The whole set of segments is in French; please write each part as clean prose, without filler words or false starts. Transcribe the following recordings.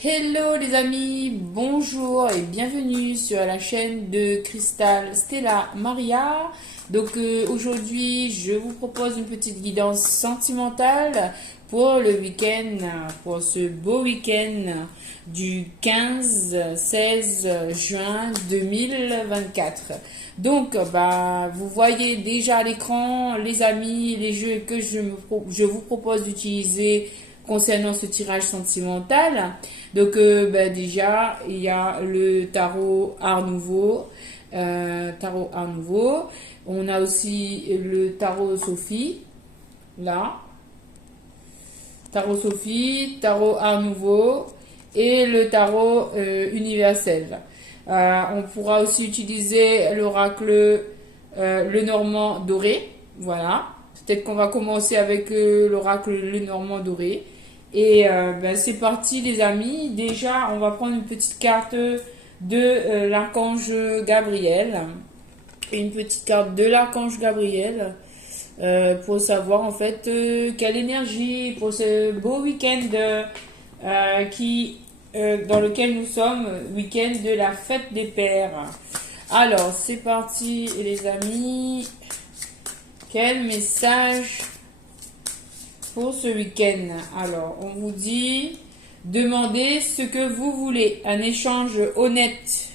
Hello les amis, bonjour et bienvenue sur la chaîne de Cristal Stella Maria. Aujourd'hui, je vous propose une petite guidance sentimentale pour le week-end, pour ce beau week-end du 15-16 juin 2024. Vous voyez déjà à l'écran, les amis, les jeux que je vous propose d'utiliser concernant ce tirage sentimental. Déjà, il y a le tarot Art Nouveau. On a aussi le tarot Sophie. Là. Tarot Sophie, tarot Art Nouveau et le tarot universel. On pourra aussi utiliser l'oracle le Normand doré. Voilà. Peut-être qu'on va commencer avec l'oracle le Normand doré. Et c'est parti les amis. Déjà, on va prendre une petite carte de l'archange Gabriel. Une petite carte de l'archange Gabriel pour savoir en fait quelle énergie pour ce beau week-end dans lequel nous sommes, week-end de la fête des pères. Alors, c'est parti les amis. Quel message pour ce week-end? Alors, on vous dit, demandez ce que vous voulez. Un échange honnête.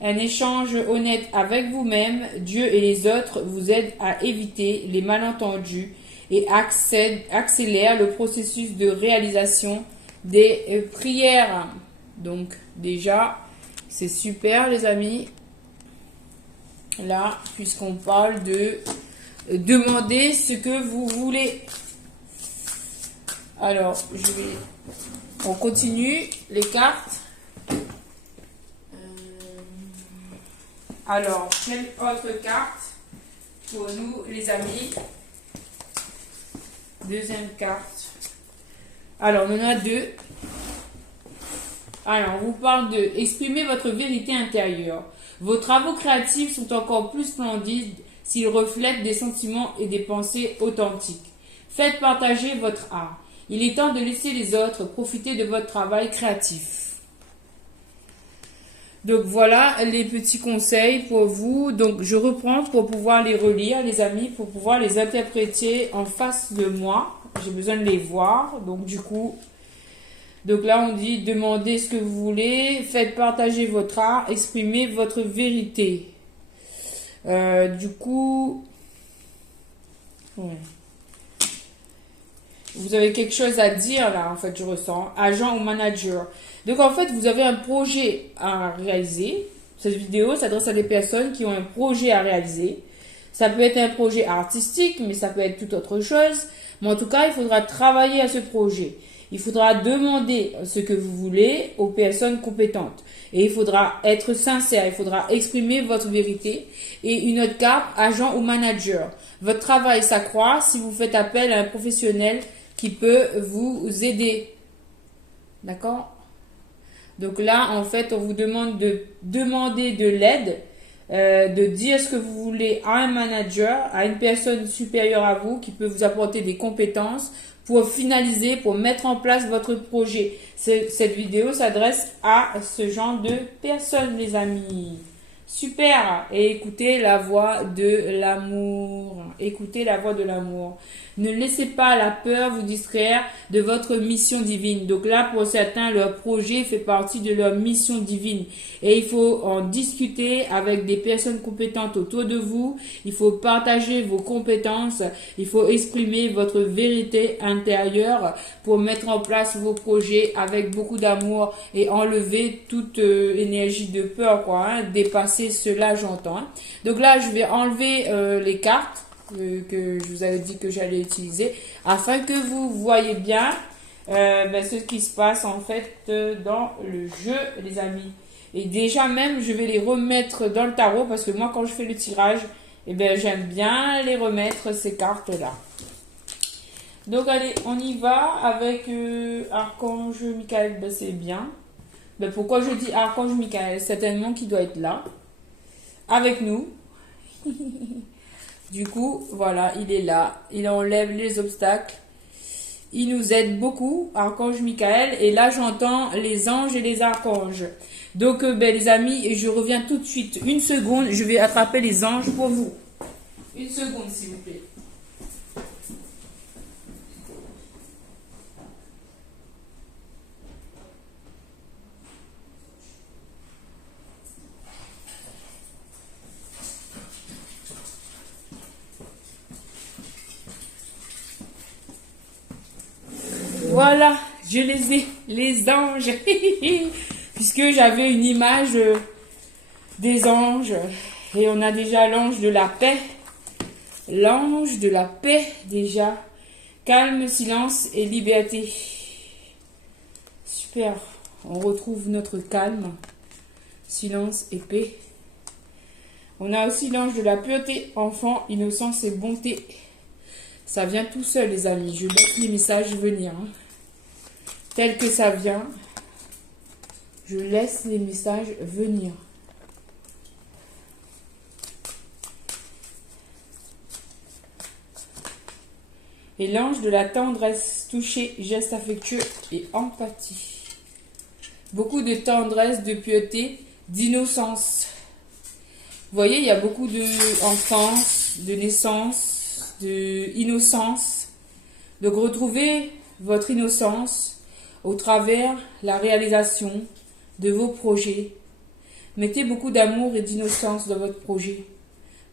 Un échange honnête avec vous-même, Dieu et les autres vous aide à éviter les malentendus et accélère le processus de réalisation des prières. Donc, déjà, c'est super les amis. Là, puisqu'on parle de demander ce que vous voulez. Alors, on continue les cartes. Alors, quelle autre carte pour nous, les amis? Deuxième carte. Alors, on en a deux. Alors, on vous parle de exprimer votre vérité intérieure. Vos travaux créatifs sont encore plus splendides s'ils reflètent des sentiments et des pensées authentiques. Faites partager votre art. Il est temps de laisser les autres profiter de votre travail créatif. Donc voilà les petits conseils pour vous. Donc je reprends pour pouvoir les relire, les amis, pour pouvoir les interpréter en face de moi. J'ai besoin de les voir. Donc là on dit demandez ce que vous voulez, faites partager votre art, exprimez votre vérité. Ouais. Vous avez quelque chose à dire là, en fait, je ressens. Agent ou manager. Donc, en fait, vous avez un projet à réaliser. Cette vidéo s'adresse à des personnes qui ont un projet à réaliser. Ça peut être un projet artistique, mais ça peut être toute autre chose. Mais en tout cas, il faudra travailler à ce projet. Il faudra demander ce que vous voulez aux personnes compétentes. Et il faudra être sincère, il faudra exprimer votre vérité. Et une autre carte, agent ou manager. Votre travail s'accroît si vous faites appel à un professionnel qui peut vous aider. D'accord? Donc là, en fait, on vous demande de demander de l'aide, de dire ce que vous voulez à un manager, à une personne supérieure à vous qui peut vous apporter des compétences pour finaliser, pour mettre en place votre projet. Cette vidéo s'adresse à ce genre de personnes, les amis. Super! Et écoutez la voix de l'amour. Écoutez la voix de l'amour. Ne laissez pas la peur vous distraire de votre mission divine. Donc là, pour certains, leur projet fait partie de leur mission divine. Et il faut en discuter avec des personnes compétentes autour de vous. Il faut partager vos compétences. Il faut exprimer votre vérité intérieure pour mettre en place vos projets avec beaucoup d'amour et enlever toute énergie de peur, dépasser cela, j'entends. Donc là, je vais enlever les cartes que je vous avais dit que j'allais utiliser afin que vous voyez bien ce qui se passe en fait dans le jeu, les amis. Et déjà même, je vais les remettre dans le tarot parce que moi, quand je fais le tirage, j'aime bien les remettre ces cartes-là. Donc allez, on y va avec Archange Michael, c'est bien. Pourquoi je dis Archange Michael? Certainement qu'il doit être là, avec nous. Du coup, voilà, il est là. Il enlève les obstacles. il nous aide beaucoup, Archange Michael. Et là, j'entends les anges et les archanges. Donc, les amis, et je reviens tout de suite. Une seconde, je vais attraper les anges pour vous. Une seconde, s'il vous plaît. Voilà, je les ai, les anges. Puisque j'avais une image des anges. Et on a déjà l'ange de la paix. L'ange de la paix, déjà. Calme, silence et liberté. Super. On retrouve notre calme, silence et paix. On a aussi l'ange de la pureté, enfant, innocence et bonté. Ça vient tout seul, les amis. Je laisse les messages venir. Tel que ça vient, je laisse les messages venir. Et l'ange de la tendresse, toucher, geste affectueux et empathie. Beaucoup de tendresse, de pureté, d'innocence. Vous voyez, il y a beaucoup d'enfance, de naissance, d'innocence. Donc retrouvez votre innocence au travers la réalisation de vos projets. Mettez beaucoup d'amour et d'innocence dans votre projet.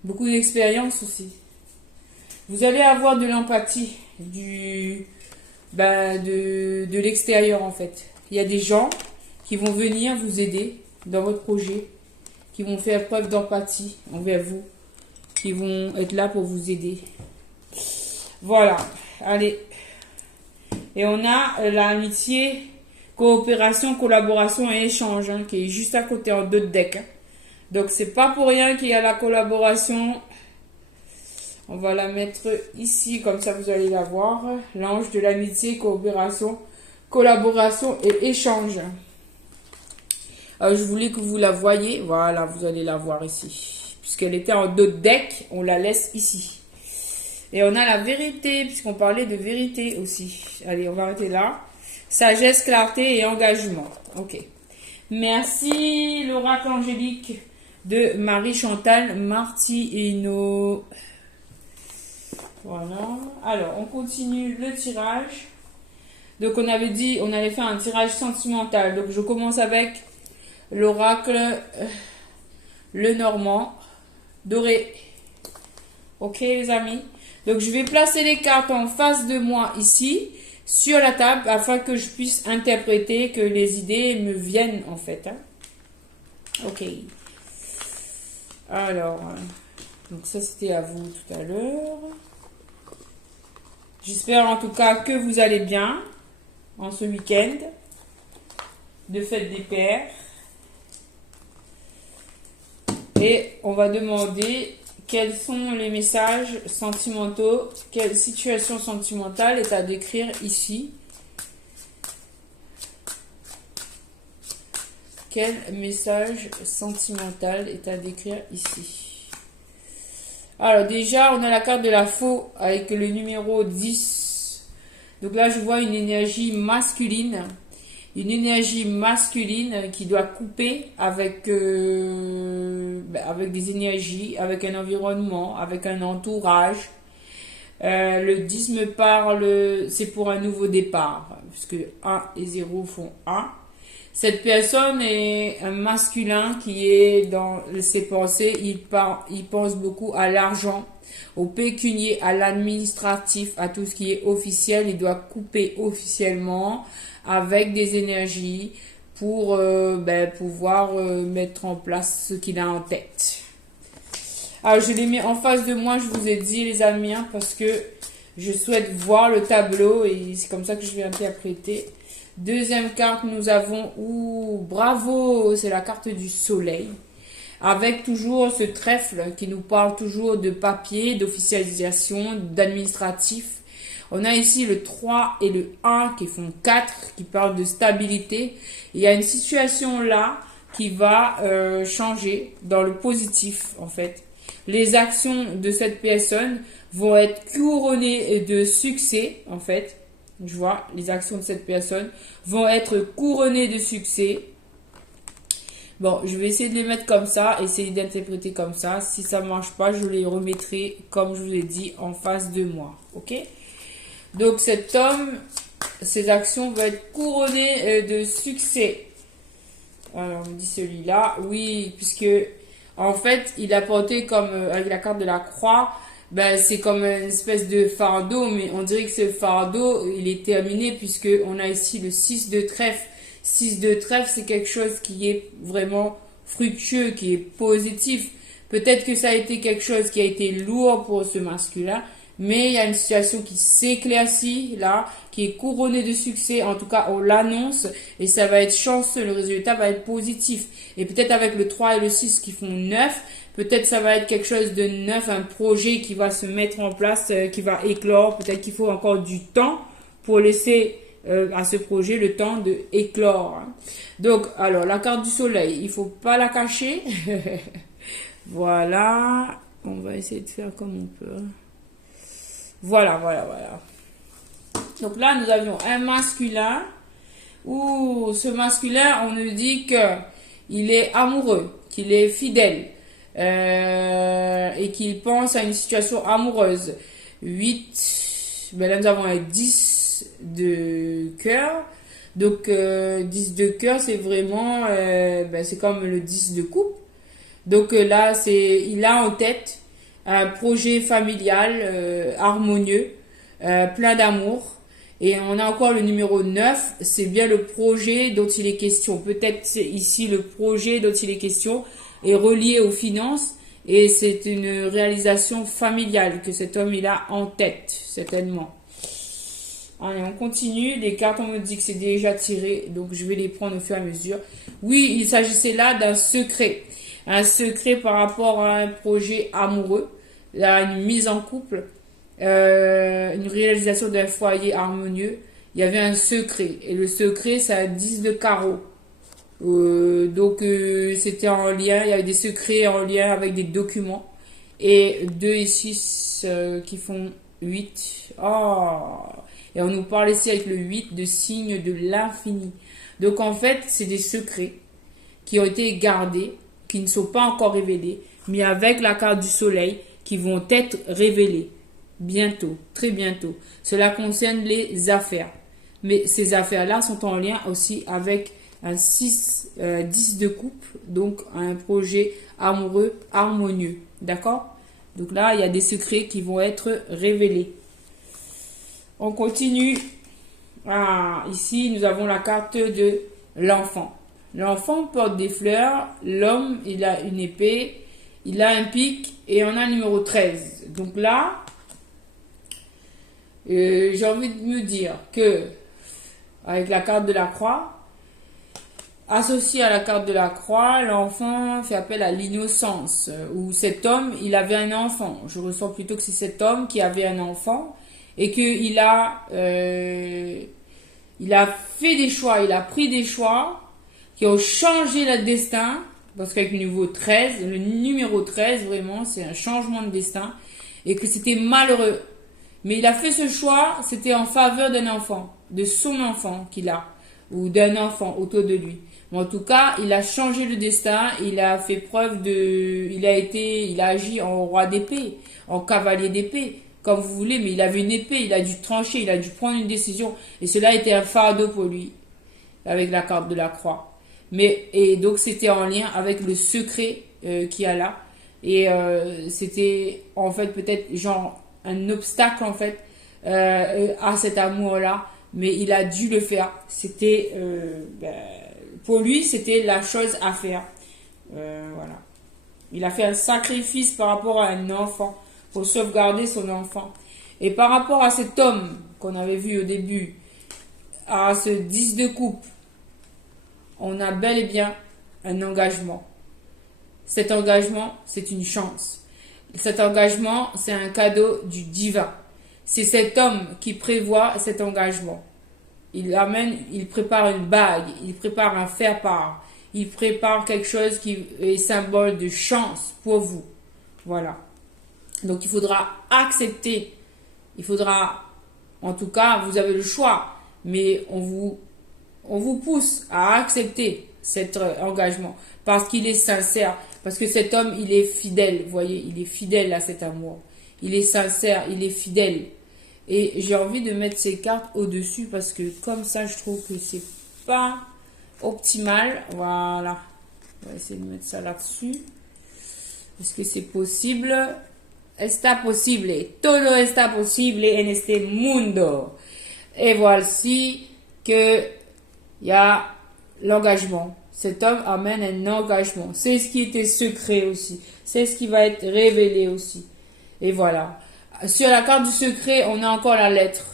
Beaucoup d'expérience aussi. Vous allez avoir de l'empathie de l'extérieur en fait. Il y a des gens qui vont venir vous aider dans votre projet, qui vont faire preuve d'empathie envers vous, qui vont être là pour vous aider. Voilà, allez. Et on a l'amitié, coopération, collaboration et échange, qui est juste à côté en deux decks. Donc c'est pas pour rien qu'il y a la collaboration. On va la mettre ici, comme ça vous allez la voir. L'ange de l'amitié, coopération, collaboration et échange. Je voulais que vous la voyiez. Voilà, vous allez la voir ici. Puisqu'elle était en deux decks, on la laisse ici. Et on a la vérité, puisqu'on parlait de vérité aussi. Allez, on va arrêter là. Sagesse, clarté et engagement. Ok. Merci l'oracle angélique de Marie-Chantal Martino. Voilà. Alors, on continue le tirage. Donc, on avait dit, on allait faire un tirage sentimental. Donc, je commence avec l'oracle le Normand doré. Ok, les amis. Donc, je vais placer les cartes en face de moi ici, sur la table, afin que je puisse interpréter, que les idées me viennent, en fait. Ok. Alors, donc ça, c'était à vous tout à l'heure. J'espère en tout cas que vous allez bien en ce week-end de fête des pères. Et on va demander quels sont les messages sentimentaux, quelle situation sentimentale est à décrire ici. Quel message sentimental est à décrire ici? Alors déjà, on a la carte de la faux avec le numéro 10. Donc là, je vois une énergie masculine. Une énergie masculine qui doit couper avec des énergies, avec un environnement, avec un entourage. Le 10 me parle, c'est pour un nouveau départ, puisque 1 et 0 font 1. Cette personne est un masculin qui est dans ses pensées, il pense beaucoup à l'argent, au pécunier, à l'administratif, à tout ce qui est officiel. Il doit couper officiellement avec des énergies pour pouvoir mettre en place ce qu'il a en tête. Alors, je les mets en face de moi, je vous ai dit les amis, parce que je souhaite voir le tableau et c'est comme ça que je vais interpréter. Deuxième carte, nous avons, bravo, c'est la carte du soleil. Avec toujours ce trèfle qui nous parle toujours de papier, d'officialisation, d'administratif. On a ici le 3 et le 1 qui font 4, qui parlent de stabilité. Il y a une situation là qui va changer dans le positif en fait. Les actions de cette personne vont être couronnées de succès en fait. Je vois, les actions de cette personne vont être couronnées de succès. Bon, je vais essayer de les mettre comme ça, essayer d'interpréter comme ça. Si ça ne marche pas, je les remettrai, comme je vous l'ai dit, en face de moi. Ok? Donc, cet homme, ses actions vont être couronnées de succès. Alors, on me dit celui-là. Oui, puisque, en fait, il a porté comme, avec la carte de la croix, ben, c'est comme une espèce de fardeau, mais on dirait que ce fardeau, il est terminé, puisque on a ici le 6 de trèfle. 6 de trèfle, c'est quelque chose qui est vraiment fructueux, qui est positif. Peut-être que ça a été quelque chose qui a été lourd pour ce masculin, mais il y a une situation qui s'éclaircit là, qui est couronnée de succès. En tout cas, on l'annonce et ça va être chanceux. Le résultat va être positif. Et peut-être avec le 3 et le 6 qui font 9, peut-être ça va être quelque chose de neuf, un projet qui va se mettre en place, qui va éclore. Peut-être qu'il faut encore du temps pour laisser à ce projet le temps de éclore. Donc, alors, la carte du soleil, il faut pas la cacher. Voilà. On va essayer de faire comme on peut. Voilà. Donc là, nous avions un masculin où ce masculin, on nous dit que il est amoureux, qu'il est fidèle et qu'il pense à une situation amoureuse. 8, ben là nous avons un 10 de cœur. Donc 10 de cœur, c'est vraiment, c'est comme le 10 de coupe. Donc là, il a en tête un projet familial harmonieux, plein d'amour. Et on a encore le numéro 9, c'est bien le projet dont il est question. Peut-être c'est ici le projet dont il est question est relié aux finances et c'est une réalisation familiale que cet homme il a en tête, certainement. Allez, on continue. Les cartes, on me dit que c'est déjà tiré, donc je vais les prendre au fur et à mesure. Oui, il s'agissait là d'un secret. Un secret par rapport à un projet amoureux, à une mise en couple. Une réalisation d'un foyer harmonieux, il y avait un secret. Et le secret, c'est un 10 de carreau. Donc, c'était en lien, il y avait des secrets en lien avec des documents. Et 2 et 6 qui font 8. Oh. Et on nous parle ici avec le 8 de signe de l'infini. Donc, en fait, c'est des secrets qui ont été gardés, qui ne sont pas encore révélés, mais avec la carte du soleil, qui vont être révélés. Bientôt, très bientôt. Cela concerne les affaires. Mais ces affaires-là sont en lien aussi avec un 10 de coupe, donc un projet amoureux harmonieux. D'accord? Donc là, il y a des secrets qui vont être révélés. On continue. Ah, ici, nous avons la carte de l'enfant. L'enfant porte des fleurs. L'homme, il a une épée. Il a un pic. Et on a le numéro 13. Donc là, j'ai envie de me dire que, avec la carte de la croix, associé à la carte de la croix, l'enfant fait appel à l'innocence, où cet homme, il avait un enfant. Je ressens plutôt que c'est cet homme qui avait un enfant et qu'il a, il a fait des choix, il a pris des choix qui ont changé le destin, parce qu'avec le numéro 13, vraiment, c'est un changement de destin, et que c'était malheureux. Mais il a fait ce choix, c'était en faveur d'un enfant, de son enfant qu'il a, ou d'un enfant autour de lui. Mais en tout cas, il a changé le destin, il a fait preuve de, il a agi en roi d'épée, en cavalier d'épée, comme vous voulez, mais il avait une épée, il a dû trancher, il a dû prendre une décision, et cela était un fardeau pour lui, avec la carte de la croix. Et donc c'était en lien avec le secret qu'il y a là, et c'était en fait peut-être genre un obstacle en fait à cet amour-là, mais il a dû le faire. C'était pour lui, c'était la chose à faire. Voilà. Il a fait un sacrifice par rapport à un enfant pour sauvegarder son enfant. Et par rapport à cet homme qu'on avait vu au début, à ce 10 de coupe, on a bel et bien un engagement. Cet engagement, c'est une chance. Cet engagement, c'est un cadeau du divin. C'est cet homme qui prévoit cet engagement. Il prépare une bague, il prépare un faire-part, il prépare quelque chose qui est symbole de chance pour vous. Voilà. Donc il faudra accepter, il faudra En tout cas, vous avez le choix, mais on vous pousse à accepter cet engagement parce qu'il est sincère, parce que cet homme, il est fidèle, vous voyez, il est fidèle à cet amour. Il est sincère, il est fidèle. Et j'ai envie de mettre ces cartes au-dessus parce que comme ça, je trouve que c'est pas optimal. Voilà. On va essayer de mettre ça là-dessus. Est-ce que c'est possible? Está posible. Todo está posible en este mundo. Et voici que il y a l'engagement. Cet homme amène un engagement. C'est ce qui était secret aussi. C'est ce qui va être révélé aussi. Et voilà. Sur la carte du secret, on a encore la lettre.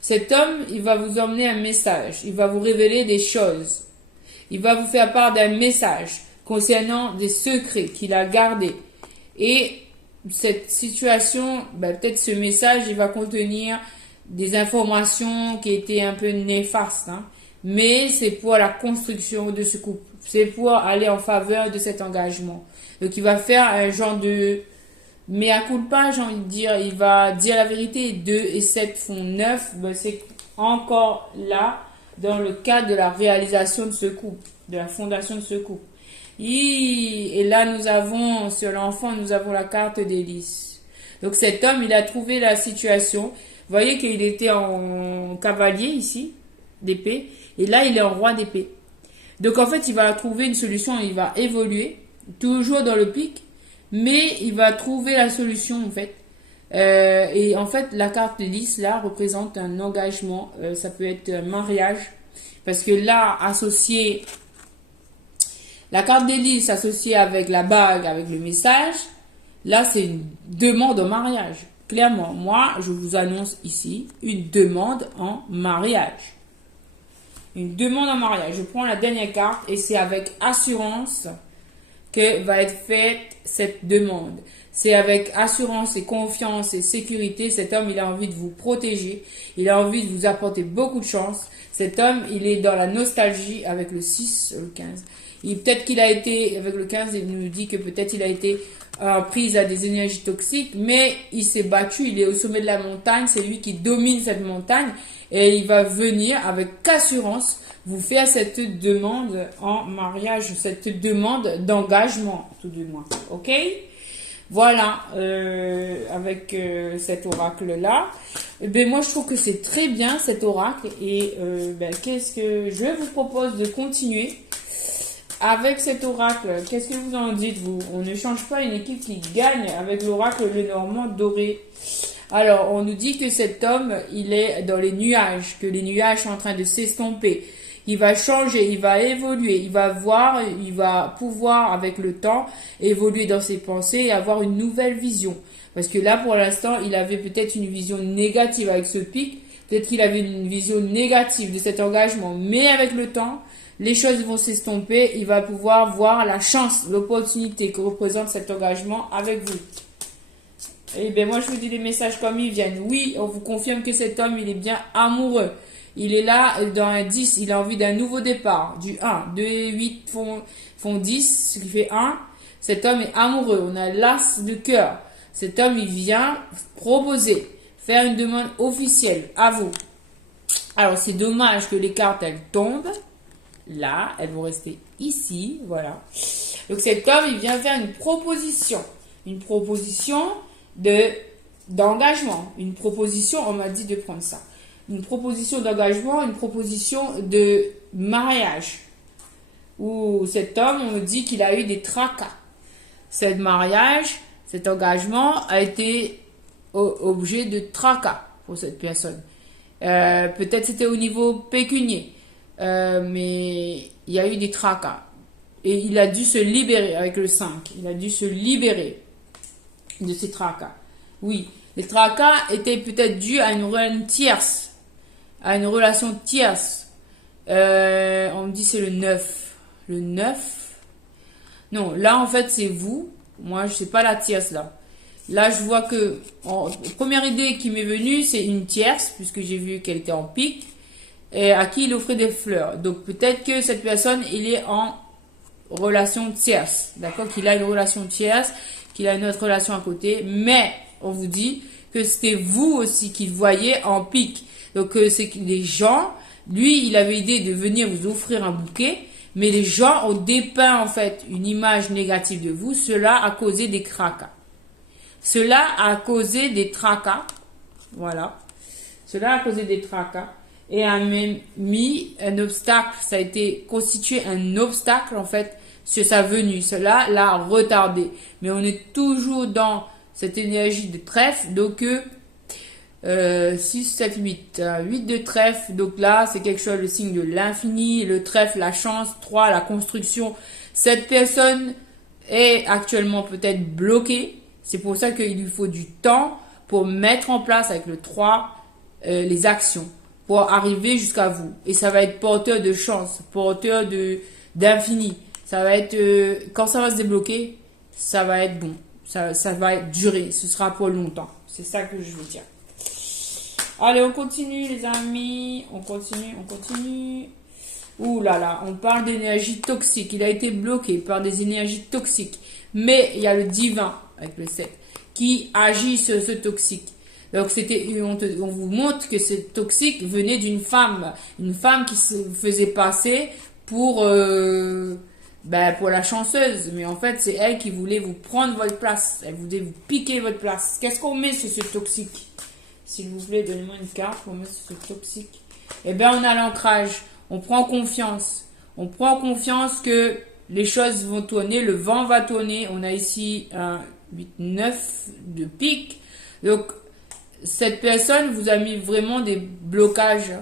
Cet homme, il va vous emmener un message. Il va vous révéler des choses. Il va vous faire part d'un message concernant des secrets qu'il a gardés. Et cette situation, peut-être ce message, il va contenir des informations qui étaient un peu néfastes. Mais c'est pour la construction de ce couple. C'est pour aller en faveur de cet engagement. Donc il va faire un genre de mea culpa, j'ai envie de dire. Il va dire la vérité. 2 et 7 font 9. C'est encore là dans le cadre de la réalisation de ce couple, de la fondation de ce couple. Et là, nous avons, sur l'enfant, nous avons la carte des lys. Donc cet homme, il a trouvé la situation. Vous voyez qu'il était en cavalier ici, d'épée. Et là, il est en roi d'épée. Donc en fait, il va trouver une solution. Il va évoluer, toujours dans le pic. Mais il va trouver la solution, en fait. Et en fait, la carte des lys, là, représente un engagement. Ça peut être un mariage. Parce que là, associé... La carte des lys associée avec la bague, avec le message, là, c'est une demande en mariage. Clairement, moi, je vous annonce ici une demande en mariage. Une demande en mariage. Je prends la dernière carte et c'est avec assurance que va être faite cette demande. C'est avec assurance et confiance et sécurité. Cet homme, il a envie de vous protéger. Il a envie de vous apporter beaucoup de chance. Cet homme, il est dans la nostalgie avec le 6, le 15. Peut-être qu'il a été, avec le 15, il nous dit que peut-être il a été prise à des énergies toxiques, mais il s'est battu, il est au sommet de la montagne, c'est lui qui domine cette montagne, et il va venir avec assurance vous faire cette demande en mariage, cette demande d'engagement, tout du moins. Ok? Voilà, avec cet oracle-là. Moi, je trouve que c'est très bien, cet oracle, et qu'est-ce que je vous propose de continuer avec cet oracle. Qu'est-ce que vous en dites, vous? On ne change pas une équipe qui gagne avec l'oracle Lenormand doré. Alors, on nous dit que cet homme, il est dans les nuages, que les nuages sont en train de s'estomper. Il va changer, il va évoluer, il va voir, il va pouvoir, avec le temps, évoluer dans ses pensées et avoir une nouvelle vision. Parce que là, pour l'instant, il avait peut-être une vision négative avec ce pic. Peut-être qu'il avait une vision négative de cet engagement. Mais avec le temps, les choses vont s'estomper. Il va pouvoir voir la chance, l'opportunité que représente cet engagement avec vous. Et bien, moi, je vous dis les messages comme ils viennent. Oui, on vous confirme que cet homme, il est bien amoureux. Il est là dans un 10. Il a envie d'un nouveau départ. Du 1. 2 et 8 font 10, ce qui fait 1. Cet homme est amoureux. On a l'as de cœur. Cet homme, il vient proposer, faire une demande officielle à vous. Alors, c'est dommage que les cartes, elles tombent. Là, elles vont rester ici. Voilà. Donc, cet homme, il vient faire une proposition. Une proposition d'engagement. Une proposition, on m'a dit de prendre ça. Une proposition d'engagement, une proposition de mariage. Où cet homme, on me dit qu'il a eu des tracas. Cet mariage, cet engagement a été objet de tracas pour cette personne. Peut-être c'était au niveau pécunier, mais il y a eu des tracas. Et il a dû se libérer avec le 5. Il a dû se libérer de ces tracas. Oui, les tracas étaient peut-être dus à une relation tierce. À une relation tierce. On me dit c'est le 9. Le 9. Non, là en fait c'est vous. Moi je sais pas la tierce là. Là je vois que première idée qui m'est venue c'est une tierce puisque j'ai vu qu'elle était en pique et à qui il offrait des fleurs. Donc peut-être que cette personne il est en relation tierce. D'accord, qu'il a une relation tierce, qu'il a une autre relation à côté. Mais on vous dit que c'était vous aussi qui le voyez en pic. Donc, c'est que les gens, lui, il avait l'idée de venir vous offrir un bouquet, mais les gens ont dépeint, en fait, une image négative de vous. Cela a causé des tracas. Cela a causé des tracas. Voilà. Cela a causé des tracas. Et a même mis un obstacle. Ça a été constitué un obstacle, en fait, sur sa venue. Cela l'a retardé. Mais on est toujours dans cette énergie de trèfle. Donc, 6, 7, 8. 8 de trèfle. Donc là, c'est quelque chose, le signe de l'infini. Le trèfle, la chance. 3, la construction. Cette personne est actuellement peut-être bloquée. C'est pour ça qu'il lui faut du temps pour mettre en place avec le 3 les actions pour arriver jusqu'à vous. Et ça va être porteur de chance, porteur d'infini. Ça va être, quand ça va se débloquer, ça va être bon. Ça va durer. Ce sera pour longtemps. C'est ça que je veux dire. Allez, on continue les amis. On continue. Ouh là là, on parle d'énergie toxique. Il a été bloqué par des énergies toxiques. Mais il y a le divin, avec le 7, qui agit sur ce toxique. Donc, on vous montre que ce toxique venait d'une femme. Une femme qui se faisait passer pour la chanceuse. Mais en fait, c'est elle qui voulait vous prendre votre place. Elle voulait vous piquer votre place. Qu'est-ce qu'on met sur ce toxique? S'il vous plaît, donnez-moi une carte pour mettre sur ce toxique. Eh bien, on a l'ancrage. On prend confiance. On prend confiance que les choses vont tourner. Le vent va tourner. On a ici un 8, 9 de pique. Donc, cette personne vous a mis vraiment des blocages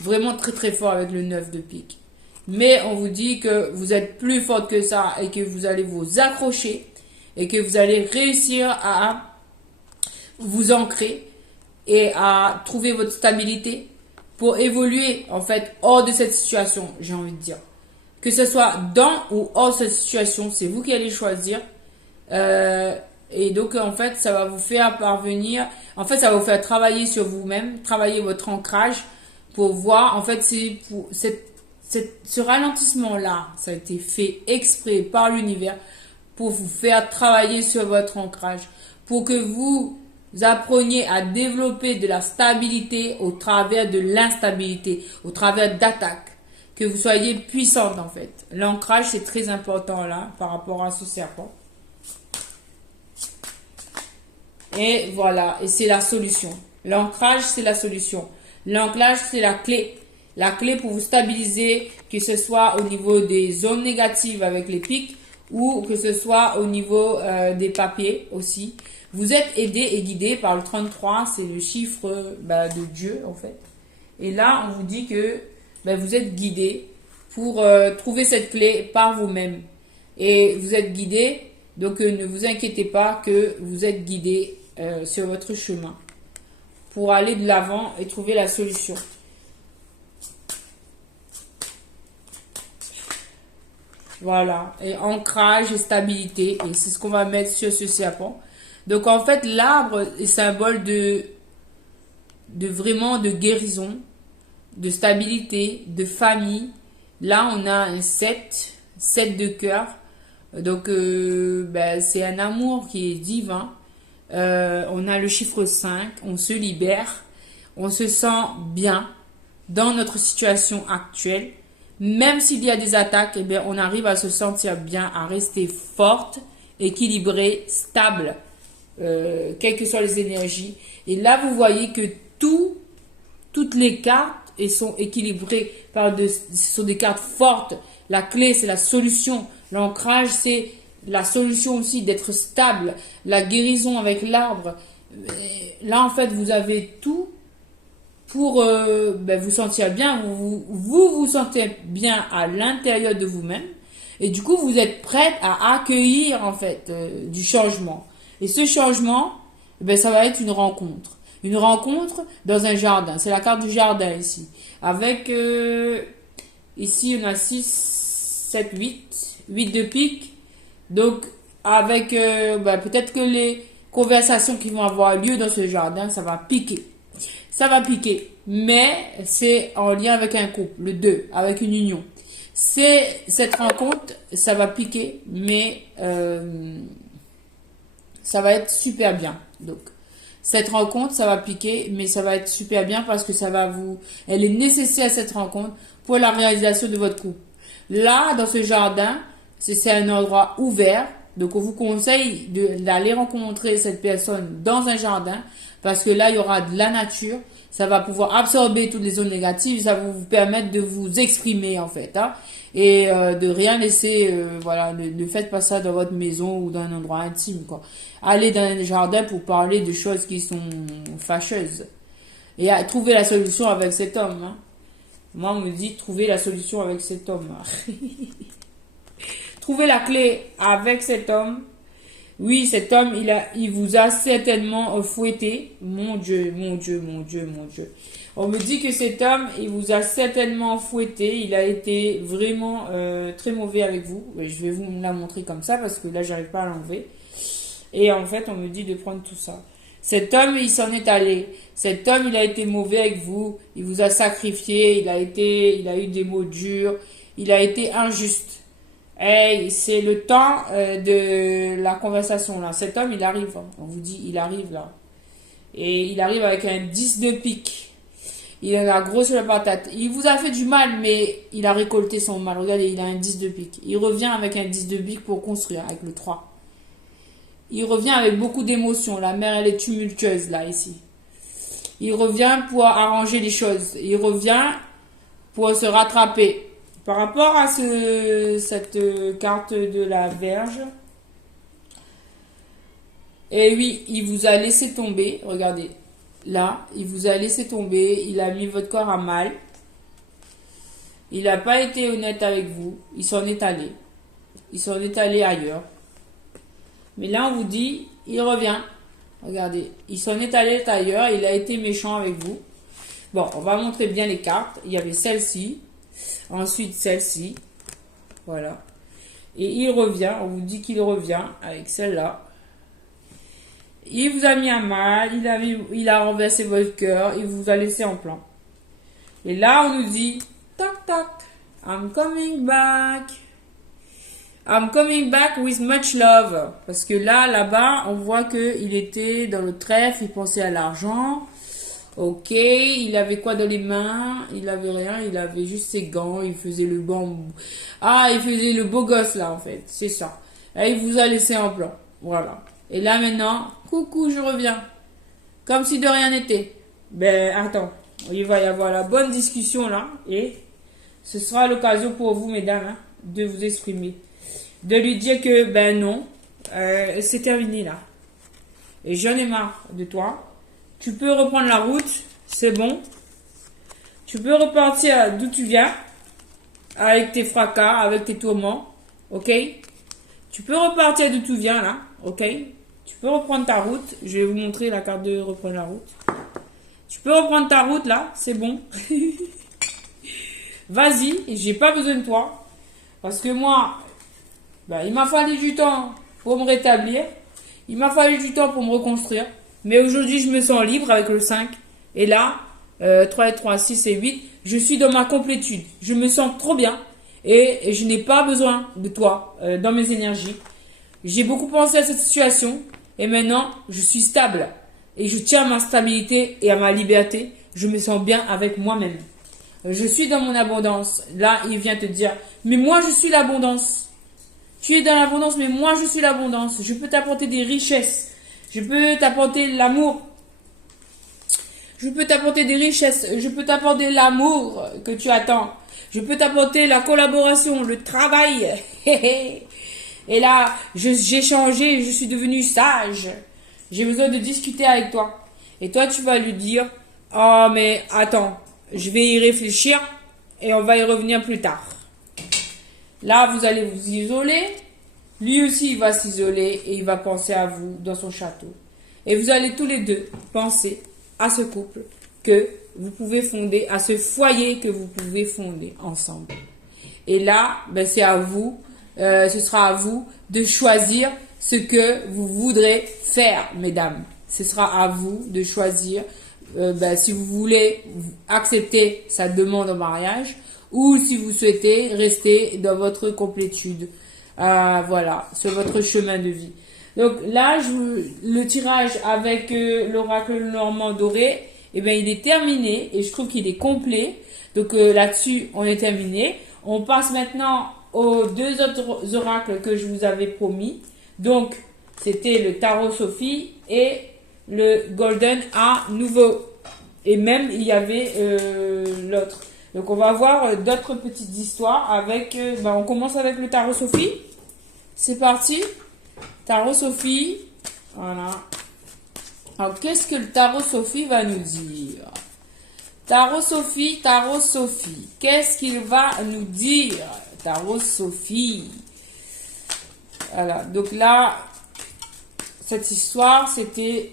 vraiment très très forts avec le 9 de pique. Mais on vous dit que vous êtes plus forte que ça et que vous allez vous accrocher et que vous allez réussir à vous ancrer et à trouver votre stabilité pour évoluer en fait hors de cette situation, j'ai envie de dire. Que ce soit dans ou hors de cette situation, c'est vous qui allez choisir. Et donc, en fait, ça va vous faire parvenir, en fait, ça va vous faire travailler sur vous-même, travailler votre ancrage pour voir, en fait, c'est pour ce ralentissement-là, ça a été fait exprès par l'univers pour vous faire travailler sur votre ancrage, pour que vous appreniez à développer de la stabilité au travers de l'instabilité, au travers d'attaques, que vous soyez puissante, en fait. L'ancrage, c'est très important, là, par rapport à ce serpent. Et voilà, et c'est la solution. L'ancrage, c'est la solution. L'ancrage, c'est la clé. La clé pour vous stabiliser, que ce soit au niveau des zones négatives avec les pics ou que ce soit au niveau des papiers aussi. Vous êtes aidé et guidé par le 33, c'est le chiffre de Dieu en fait. Et là, on vous dit que vous êtes guidé pour trouver cette clé par vous-même. Et vous êtes guidé, donc ne vous inquiétez pas que vous êtes guidé sur votre chemin pour aller de l'avant et trouver la solution. Voilà, et ancrage et stabilité, et c'est ce qu'on va mettre sur ce serpent. Donc en fait, l'arbre est symbole de vraiment de guérison, de stabilité, de famille. Là, on a un 7 de cœur. Donc c'est un amour qui est divin. On a le chiffre 5, on se libère, on se sent bien dans notre situation actuelle. Même s'il y a des attaques, on arrive à se sentir bien, à rester forte, équilibrée, stable, quelles que soient les énergies. Et là, vous voyez que toutes les cartes sont équilibrées ce sont des cartes fortes. La clé, c'est la solution. L'ancrage, c'est la solution aussi d'être stable. La guérison avec l'arbre. Là, en fait, vous avez tout pour vous sentir bien. Vous sentez bien à l'intérieur de vous-même. Et du coup, vous êtes prête à accueillir, en fait, du changement. Et ce changement, ça va être une rencontre. Une rencontre dans un jardin. C'est la carte du jardin ici. Avec, ici, on a 6, 7, 8. 8 de pique. Donc, avec peut-être que les conversations qui vont avoir lieu dans ce jardin, ça va piquer. Ça va piquer. Mais c'est en lien avec un couple, le 2, avec une union. Cette rencontre, ça va piquer, mais ça va être super bien. Donc, cette rencontre, ça va piquer, mais ça va être super bien parce que elle est nécessaire cette rencontre pour la réalisation de votre couple. Là, dans ce jardin, c'est un endroit ouvert. Donc, on vous conseille d'aller rencontrer cette personne dans un jardin parce que là, il y aura de la nature. Ça va pouvoir absorber toutes les zones négatives. Ça va vous permettre de vous exprimer, en fait. Hein, et de rien laisser, voilà, ne faites pas ça dans votre maison ou dans un endroit intime, quoi. Allez dans un jardin pour parler de choses qui sont fâcheuses. Et trouver la solution avec cet homme. Hein. Moi, on me dit trouver la solution avec cet homme. Trouver la clé avec cet homme. Oui, cet homme, il vous a certainement fouetté. Mon Dieu, mon Dieu, mon Dieu, mon Dieu. On me dit que cet homme, il vous a certainement fouetté. Il a été vraiment très mauvais avec vous. Je vais vous la montrer comme ça parce que là, j'arrive pas à l'enlever. Et en fait, on me dit de prendre tout ça. Cet homme, il s'en est allé. Cet homme, il a été mauvais avec vous. Il vous a sacrifié. Il a eu des mots durs. Il a été injuste. Hey, c'est le temps de la conversation là. Cet homme, il arrive. Hein. On vous dit, il arrive là. Et il arrive avec un 10 de pique. Il en a gros sur la patate. Il vous a fait du mal, mais il a récolté son mal. Regardez, il a un 10 de pique. Il revient avec un 10 de pique pour construire, avec le 3. Il revient avec beaucoup d'émotions. La mer, elle est tumultueuse là, ici. Il revient pour arranger les choses. Il revient pour se rattraper. Par rapport à cette carte de la Vierge, et oui, il vous a laissé tomber. Regardez, là, il vous a laissé tomber. Il a mis votre corps à mal. Il n'a pas été honnête avec vous. Il s'en est allé. Il s'en est allé ailleurs. Mais là, on vous dit, il revient. Regardez, il s'en est allé ailleurs. Il a été méchant avec vous. Bon, on va montrer bien les cartes. Il y avait celle-ci. Ensuite, celle-ci. Voilà. Et il revient. On vous dit qu'il revient avec celle-là. Il vous a mis à mal. Il a renversé votre cœur. Il vous a laissé en plan. Et là, on nous dit, tac, tac. I'm coming back. I'm coming back with much love. Parce que là-bas, on voit qu'il était dans le trèfle. Il pensait à l'argent. Ok, il avait quoi dans les mains? Il avait rien, il avait juste ses gants, il faisait le bon... Ah, il faisait le beau gosse là en fait, c'est ça. Là, il vous a laissé en plan, voilà. Et là maintenant, coucou, je reviens. Comme si de rien n'était. Ben, attends, il va y avoir la bonne discussion là, et ce sera l'occasion pour vous, mesdames, hein, de vous exprimer. De lui dire que, ben non, c'est terminé là. Et j'en ai marre de toi. Tu peux reprendre la route, c'est bon. Tu peux repartir d'où tu viens, avec tes fracas, avec tes tourments, ok? Tu peux repartir d'où tu viens là, ok? Tu peux reprendre ta route. Je vais vous montrer la carte de reprendre la route. Tu peux reprendre ta route là, c'est bon. Vas-y, j'ai pas besoin de toi. Parce que moi, ben, il m'a fallu du temps pour me rétablir. Il m'a fallu du temps pour me reconstruire. Mais aujourd'hui, je me sens libre avec le 5. Et là, 3 et 3, 6 et 8, je suis dans ma complétude. Je me sens trop bien. Et je n'ai pas besoin de toi dans mes énergies. J'ai beaucoup pensé à cette situation. Et maintenant, je suis stable. Et je tiens à ma stabilité et à ma liberté. Je me sens bien avec moi-même. Je suis dans mon abondance. Là, il vient te dire, mais moi, je suis l'abondance. Tu es dans l'abondance, mais moi, je suis l'abondance. Je peux t'apporter des richesses. Je peux t'apporter l'amour. Je peux t'apporter des richesses. Je peux t'apporter l'amour que tu attends. Je peux t'apporter la collaboration, le travail. Et là, j'ai changé. Je suis devenue sage. J'ai besoin de discuter avec toi. Et toi, tu vas lui dire, oh, mais attends, je vais y réfléchir et on va y revenir plus tard. Là, vous allez vous isoler. Lui aussi, il va s'isoler et il va penser à vous dans son château. Et vous allez tous les deux penser à ce couple que vous pouvez fonder, à ce foyer que vous pouvez fonder ensemble. Et là, ben, c'est à vous, ce sera à vous de choisir ce que vous voudrez faire, mesdames. Ce sera à vous de choisir ben, si vous voulez accepter sa demande en mariage ou si vous souhaitez rester dans votre complétude. Voilà, sur votre chemin de vie. Donc là, le tirage avec l'oracle normand doré, eh bien, il est terminé et je trouve qu'il est complet. Donc là-dessus, on est terminé. On passe maintenant aux deux autres oracles que je vous avais promis. Donc, c'était le Tarot Sophie et le Golden à nouveau. Et même, il y avait l'autre. Donc, on va voir d'autres petites histoires avec... on commence avec le Tarot Sophie. C'est parti. Tarot Sophie. Voilà. Alors, qu'est-ce que le Tarot Sophie va nous dire? Tarot Sophie, Tarot Sophie. Qu'est-ce qu'il va nous dire? Tarot Sophie. Voilà. Donc là, cette histoire, c'était...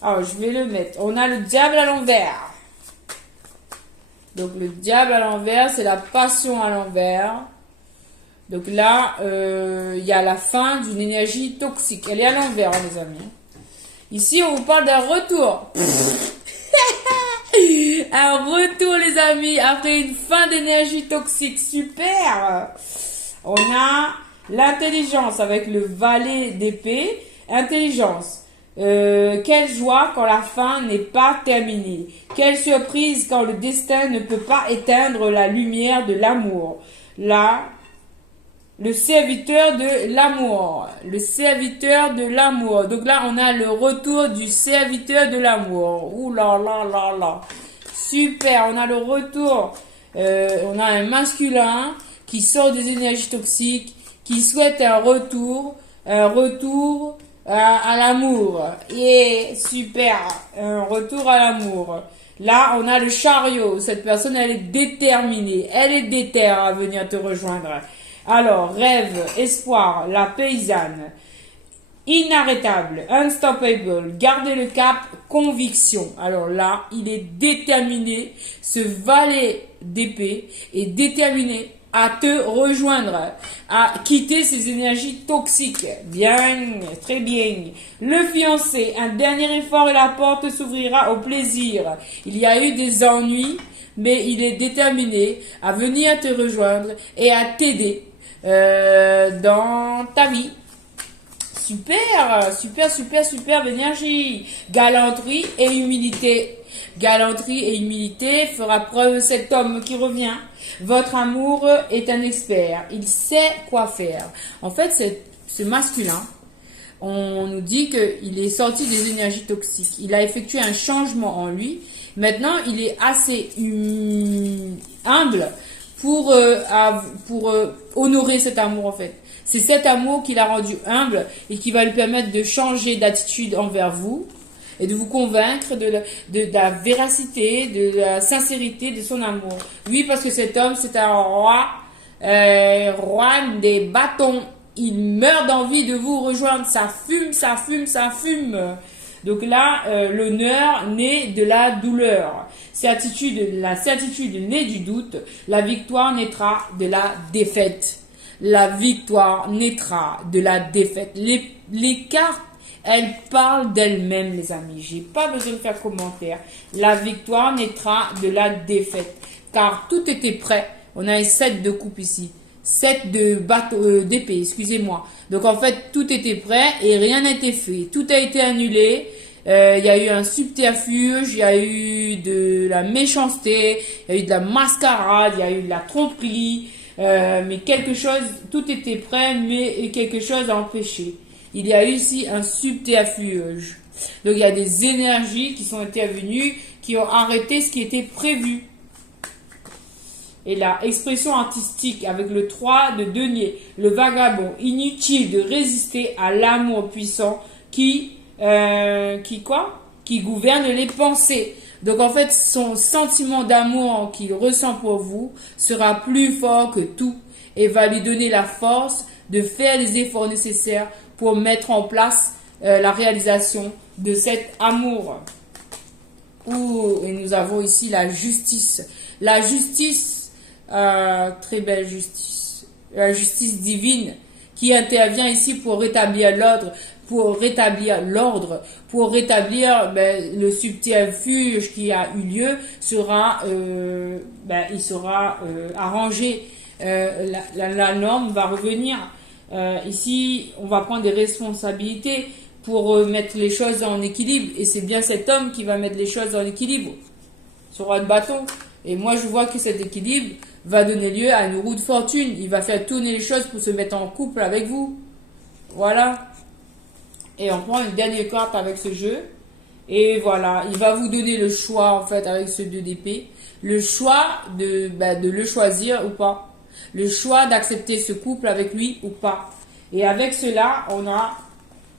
Alors, je vais le mettre. On a le diable à l'envers. Donc, le diable à l'envers, c'est la passion à l'envers. Donc là, il y a la fin d'une énergie toxique. Elle est à l'envers, hein, les amis. Ici, on vous parle d'un retour. Un retour, les amis, après une fin d'énergie toxique. Super. On a l'intelligence avec le valet d'épée. Intelligence. Quelle joie quand la fin n'est pas terminée. Quelle surprise quand le destin ne peut pas éteindre la lumière de l'amour. Là, le serviteur de l'amour. Le serviteur de l'amour. Donc là, on a le retour du serviteur de l'amour. Ouh là là là là. Super, on a le retour. On a un masculin qui sort des énergies toxiques, qui souhaite un retour à l'amour. Et super, un retour à l'amour. Là, on a le chariot. Cette personne, elle est déterminée. Elle est déterre à venir te rejoindre. Alors, rêve, espoir, la paysanne. Inarrêtable, unstoppable, garder le cap, conviction. Alors là, il est déterminé. Ce valet d'épée est déterminé à te rejoindre, à quitter ces énergies toxiques. Bien, très bien. Le fiancé, un dernier effort et la porte s'ouvrira au plaisir. Il y a eu des ennuis, mais il est déterminé à venir te rejoindre et à t'aider dans ta vie. Super, super, super, superbe énergie. Galanterie et humilité. Galanterie et humilité fera preuve cet homme qui revient. Votre amour est un expert. Il sait quoi faire. En fait, ce masculin, on nous dit qu'il est sorti des énergies toxiques. Il a effectué un changement en lui. Maintenant, il est assez humble pour honorer cet amour, en fait. C'est cet amour qui l'a rendu humble et qui va lui permettre de changer d'attitude envers vous et de vous convaincre de la véracité, de la sincérité de son amour. Oui, parce que cet homme, c'est un roi des bâtons. Il meurt d'envie de vous rejoindre. Ça fume, ça fume, ça fume. Donc là, l'honneur naît de la douleur. La certitude naît du doute. La victoire naîtra de la défaite. La victoire naîtra de la défaite. Les cartes, elles parlent d'elles-mêmes, les amis. J'ai pas besoin de faire commentaire. La victoire naîtra de la défaite. Car tout était prêt. On a un 7 de coupe ici. 7 de d'épée, excusez-moi. Donc en fait, tout était prêt et rien n'a été fait. Tout a été annulé. Il y a eu un subterfuge, il y a eu de la méchanceté, il y a eu de la mascarade, il y a eu de la tromperie. Mais quelque chose, tout était prêt, mais quelque chose a empêché. Il y a eu ici un subterfuge. Donc il y a des énergies qui sont intervenues, qui ont arrêté ce qui était prévu. Et la expression artistique avec le 3 de denier, le vagabond, inutile de résister à l'amour puissant qui gouverne les pensées. Donc en fait, son sentiment d'amour qu'il ressent pour vous sera plus fort que tout et va lui donner la force de faire les efforts nécessaires pour mettre en place la réalisation de cet amour. Et nous avons ici la justice. La justice, très belle justice. La justice divine qui intervient ici pour rétablir l'ordre, pour rétablir le subterfuge qui a eu lieu sera arrangé. La norme va revenir Ici, on va prendre des responsabilités pour mettre les choses en équilibre. Et c'est bien cet homme qui va mettre les choses en équilibre. Ce roi de bâton. Et moi, je vois que cet équilibre va donner lieu à une roue de fortune. Il va faire tourner les choses pour se mettre en couple avec vous. Voilà. Et on prend une dernière carte avec ce jeu. Et voilà, il va vous donner le choix, en fait, avec ce 2 d'épée. Le choix de le choisir ou pas. Le choix d'accepter ce couple avec lui ou pas. Et avec cela, on a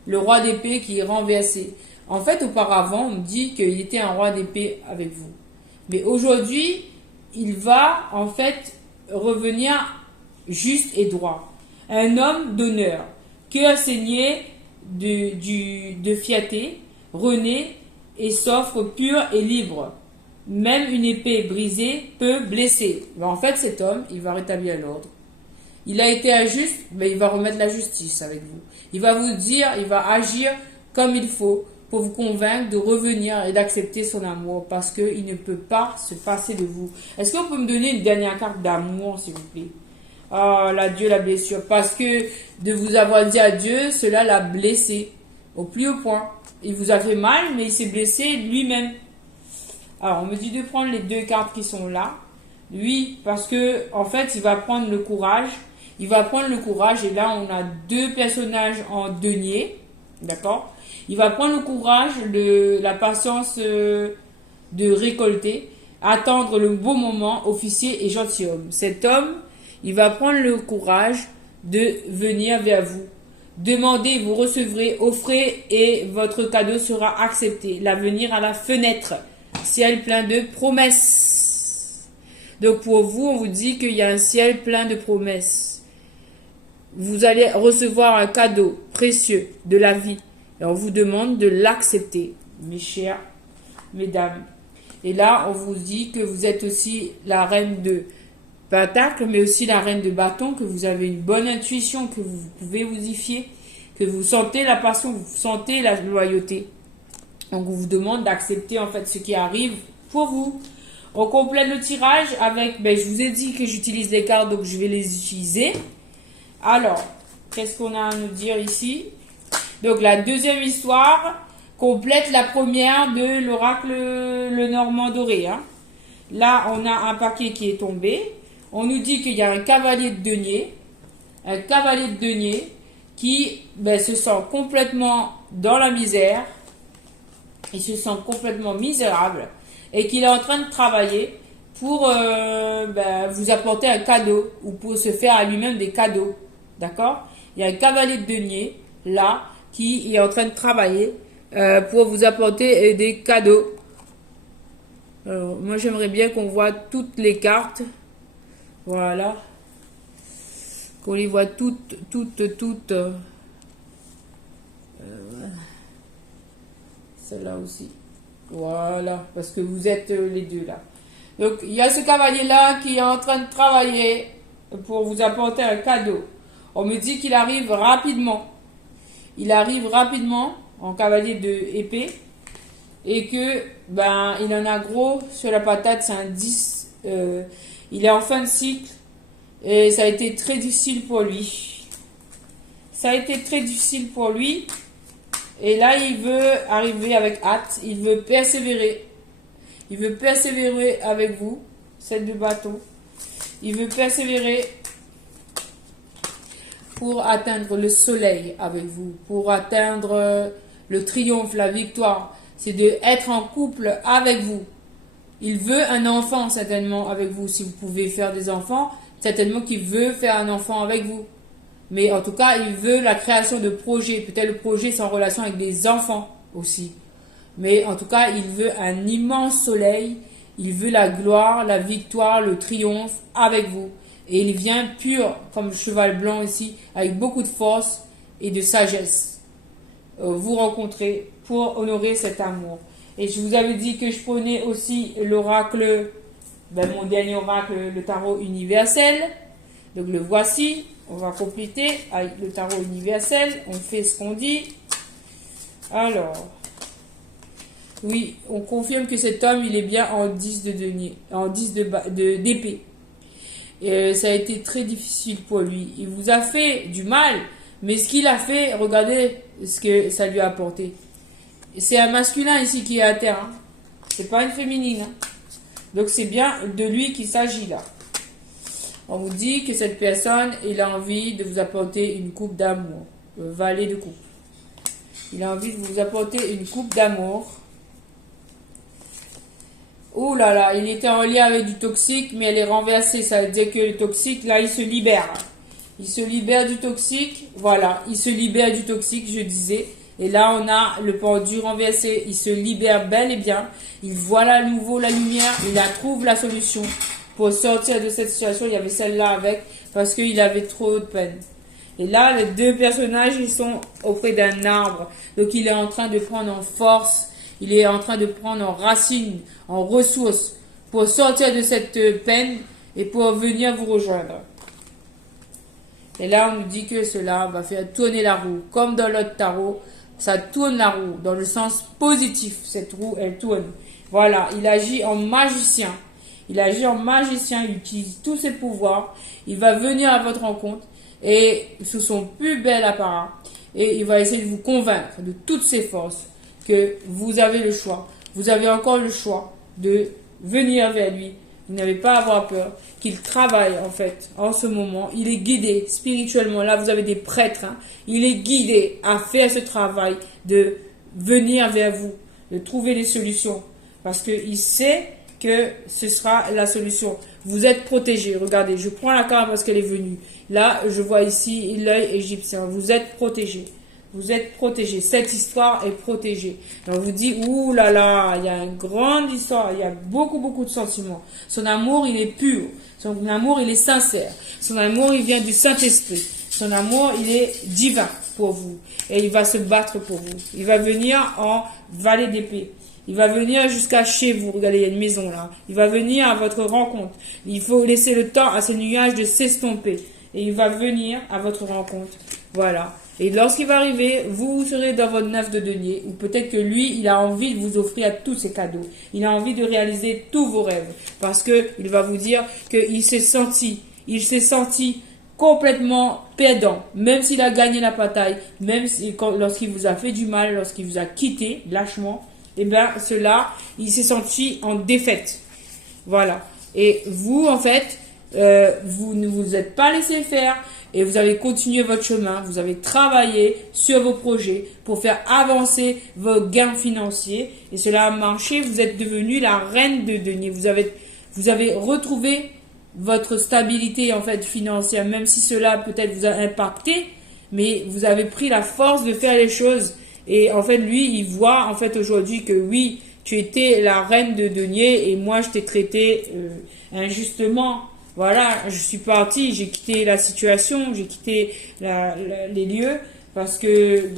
le roi d'épée qui est renversé. En fait, auparavant, on me dit qu'il était un roi d'épée avec vous. Mais aujourd'hui, il va, en fait, revenir juste et droit. Un homme d'honneur, cœur saigné de fierté, rené et s'offre pur et libre. Même une épée brisée peut blesser. Mais en fait, cet homme, il va rétablir l'ordre. Il a été injuste, mais il va remettre la justice avec vous. Il va vous dire, il va agir comme il faut pour vous convaincre de revenir et d'accepter son amour parce qu'il ne peut pas se passer de vous. Est-ce que vous pouvez me donner une dernière carte d'amour, s'il vous plaît? Oh, l'adieu, la blessure. Parce que de vous avoir dit adieu, cela l'a blessé au plus haut point. Il vous a fait mal, mais il s'est blessé lui-même. Alors, on me dit de prendre les 2 cartes qui sont là. Lui, parce que, en fait, il va prendre le courage. Il va prendre le courage. Et là, on a 2 personnages en denier. D'accord? Il va prendre le courage, la patience de récolter. Attendre le bon moment, officier et gentilhomme. Cet homme, il va prendre le courage de venir vers vous. Demandez, vous recevrez, offrez et votre cadeau sera accepté. L'avenir à la fenêtre. Ciel plein de promesses. Donc pour vous, on vous dit qu'il y a un ciel plein de promesses. Vous allez recevoir un cadeau précieux de la vie. Et on vous demande de l'accepter, mes chères mesdames. Et là, on vous dit que vous êtes aussi la reine de Pentacle, mais aussi la reine de bâton, que vous avez une bonne intuition, que vous pouvez vous y fier, que vous sentez la passion, vous sentez la loyauté. Donc, on vous demande d'accepter en fait ce qui arrive pour vous. On complète le tirage avec, je vous ai dit que j'utilise les cartes, donc je vais les utiliser. Alors, qu'est-ce qu'on a à nous dire ici? Donc, la deuxième histoire complète la première de l'oracle le Normand doré. Hein. Là, on a un paquet qui est tombé. On nous dit qu'il y a un cavalier de denier. Un cavalier de denier qui se sent complètement dans la misère. Il se sent complètement misérable. Et qu'il est en train de travailler pour vous apporter un cadeau. Ou pour se faire à lui-même des cadeaux. D'accord? Il y a un cavalier de denier, là, qui est en train de travailler pour vous apporter des cadeaux. Alors, moi, j'aimerais bien qu'on voit toutes les cartes. Voilà. Qu'on les voit toutes. Celle-là aussi. Voilà. Parce que vous êtes les deux là. Donc, il y a ce cavalier-là qui est en train de travailler pour vous apporter un cadeau. On me dit qu'il arrive rapidement. Il arrive rapidement en cavalier de épée. Et que, il en a gros sur la patate, c'est un 10. Il est en fin de cycle. Et ça a été très difficile pour lui. Ça a été très difficile pour lui. Et là, il veut arriver avec hâte. Il veut persévérer. Il veut persévérer avec vous. Celle de bâton. Il veut persévérer pour atteindre le soleil avec vous. Pour atteindre le triomphe, la victoire. C'est d'être en couple avec vous. Il veut un enfant certainement avec vous. Si vous pouvez faire des enfants, certainement qu'il veut faire un enfant avec vous. Mais en tout cas, il veut la création de projets. Peut-être le projet c'est en relation avec des enfants aussi. Mais en tout cas, il veut un immense soleil. Il veut la gloire, la victoire, le triomphe avec vous. Et il vient pur, comme le cheval blanc ici, avec beaucoup de force et de sagesse. Vous rencontrer pour honorer cet amour. Et je vous avais dit que je prenais aussi l'oracle, mon dernier oracle, le tarot universel. Donc le voici. On va compléter avec le tarot universel. On fait ce qu'on dit. Alors, oui, on confirme que cet homme, il est bien en 10 de denier, en 10 d'épée. Et ça a été très difficile pour lui. Il vous a fait du mal, mais ce qu'il a fait, regardez ce que ça lui a apporté. C'est un masculin ici qui est à terre. Hein. C'est pas une féminine. Hein. Donc c'est bien de lui qu'il s'agit là. On vous dit que cette personne, il a envie de vous apporter une coupe d'amour. Le valet de coupe. Il a envie de vous apporter une coupe d'amour. Ouh là là, il était en lien avec du toxique, mais elle est renversée. Ça veut dire que le toxique, là, il se libère. Il se libère du toxique. Voilà, il se libère du toxique, je disais. Et là, on a le pendu renversé. Il se libère bel et bien. Il voit à nouveau la lumière. Il trouve la solution pour sortir de cette situation. Il y avait celle-là avec, parce qu'il avait trop de peine. Et là, les deux personnages, ils sont auprès d'un arbre. Donc, il est en train de prendre en force. Il est en train de prendre en racines, en ressources, pour sortir de cette peine et pour venir vous rejoindre. Et là, on nous dit que cela va faire tourner la roue. Comme dans l'autre tarot, ça tourne la roue, dans le sens positif. Cette roue, elle tourne. Voilà, il agit en magicien. Il agit en magicien, il utilise tous ses pouvoirs. Il va venir à votre rencontre et sous son plus bel apparat. Et il va essayer de vous convaincre de toutes ses forces que vous avez le choix. Vous avez encore le choix de venir vers lui. Vous n'avez pas à avoir peur. Qu'il travaille en fait en ce moment. Il est guidé spirituellement. Là, vous avez des prêtres. Hein. Il est guidé à faire ce travail de venir vers vous, de trouver des solutions. Parce qu'il sait que ce sera la solution. Vous êtes protégé. Regardez, je prends la carte parce qu'elle est venue. Là, je vois ici l'œil égyptien. Vous êtes protégé. Vous êtes protégé. Cette histoire est protégée. Donc, on vous dit, ouh là là, il y a une grande histoire. Il y a beaucoup, beaucoup de sentiments. Son amour, il est pur. Son amour, il est sincère. Son amour, il vient du Saint-Esprit. Son amour, il est divin pour vous. Et il va se battre pour vous. Il va venir en valet d'épée. Il va venir jusqu'à chez vous. Regardez, il y a une maison là. Il va venir à votre rencontre. Il faut laisser le temps à ce nuage de s'estomper. Et il va venir à votre rencontre. Voilà. Et lorsqu'il va arriver, vous serez dans votre neuf de denier. Ou peut-être que lui, il a envie de vous offrir tous ses cadeaux. Il a envie de réaliser tous vos rêves. Parce que il va vous dire qu'il s'est senti complètement perdant. Même s'il a gagné la bataille, même si, lorsqu'il vous a fait du mal, lorsqu'il vous a quitté lâchement, eh bien, il s'est senti en défaite. Voilà. Et vous, en fait, vous ne vous êtes pas laissé faire et vous avez continué votre chemin. Vous avez travaillé sur vos projets pour faire avancer vos gains financiers. Et cela a marché. Vous êtes devenu la reine de denier. Vous avez retrouvé votre stabilité, en fait, financière. Même si cela peut-être vous a impacté, mais vous avez pris la force de faire les choses. Et en fait, lui, il voit en fait aujourd'hui que oui, tu étais la reine de denier et moi, je t'ai traité injustement. Voilà, je suis partie, j'ai quitté la situation, j'ai quitté les lieux parce que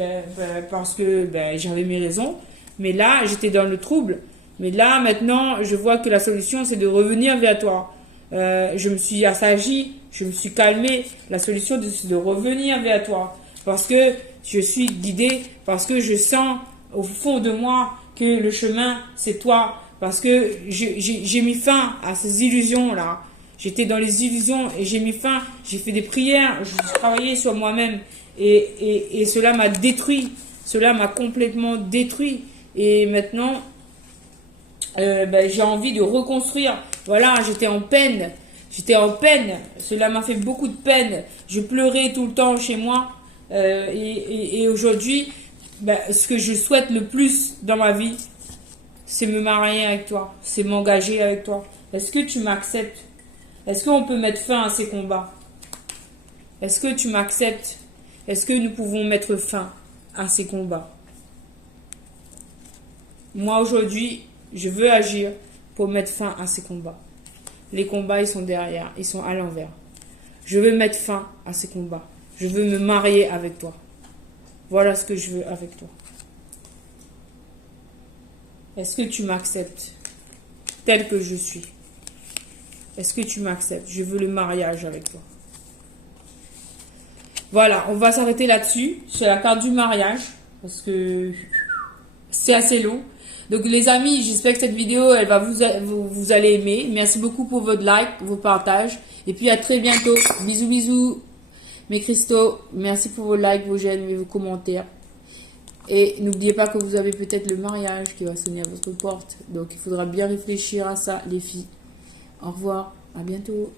j'avais mes raisons. Mais là, j'étais dans le trouble. Mais là, maintenant, je vois que la solution, c'est de revenir vers toi. Je me suis assagie, je me suis calmée. La solution, c'est de revenir vers toi. Parce que je suis guidée, parce que je sens au fond de moi que le chemin, c'est toi. Parce que j'ai mis fin à ces illusions-là. J'étais dans les illusions et j'ai mis fin. J'ai fait des prières, j'ai travaillé sur moi-même. Et cela m'a détruit. Cela m'a complètement détruit. Et maintenant, j'ai envie de reconstruire. Voilà, j'étais en peine. J'étais en peine. Cela m'a fait beaucoup de peine. Je pleurais tout le temps chez moi. Et aujourd'hui, ce que je souhaite le plus dans ma vie, c'est me marier avec toi, c'est m'engager avec toi. Est-ce que tu m'acceptes? Est-ce qu'on peut mettre fin à ces combats? Est-ce que tu m'acceptes? Est-ce que nous pouvons mettre fin à ces combats? Moi aujourd'hui, je veux agir pour mettre fin à ces combats. Les combats, ils sont derrière, ils sont à l'envers. Je veux mettre fin à ces combats. Je veux me marier avec toi. Voilà ce que je veux avec toi. Est-ce que tu m'acceptes tel que je suis? Est-ce que tu m'acceptes? Je veux le mariage avec toi. Voilà, on va s'arrêter là-dessus. C'est la carte du mariage. Parce que c'est assez long. Donc les amis, j'espère que cette vidéo, elle va vous allez aimer. Merci beaucoup pour votre like, vos partages. Et puis à très bientôt. Bisous, bisous. Mes cristaux, merci pour vos likes, vos j'aime et vos commentaires. Et n'oubliez pas que vous avez peut-être le mariage qui va sonner à votre porte. Donc il faudra bien réfléchir à ça, les filles. Au revoir, à bientôt.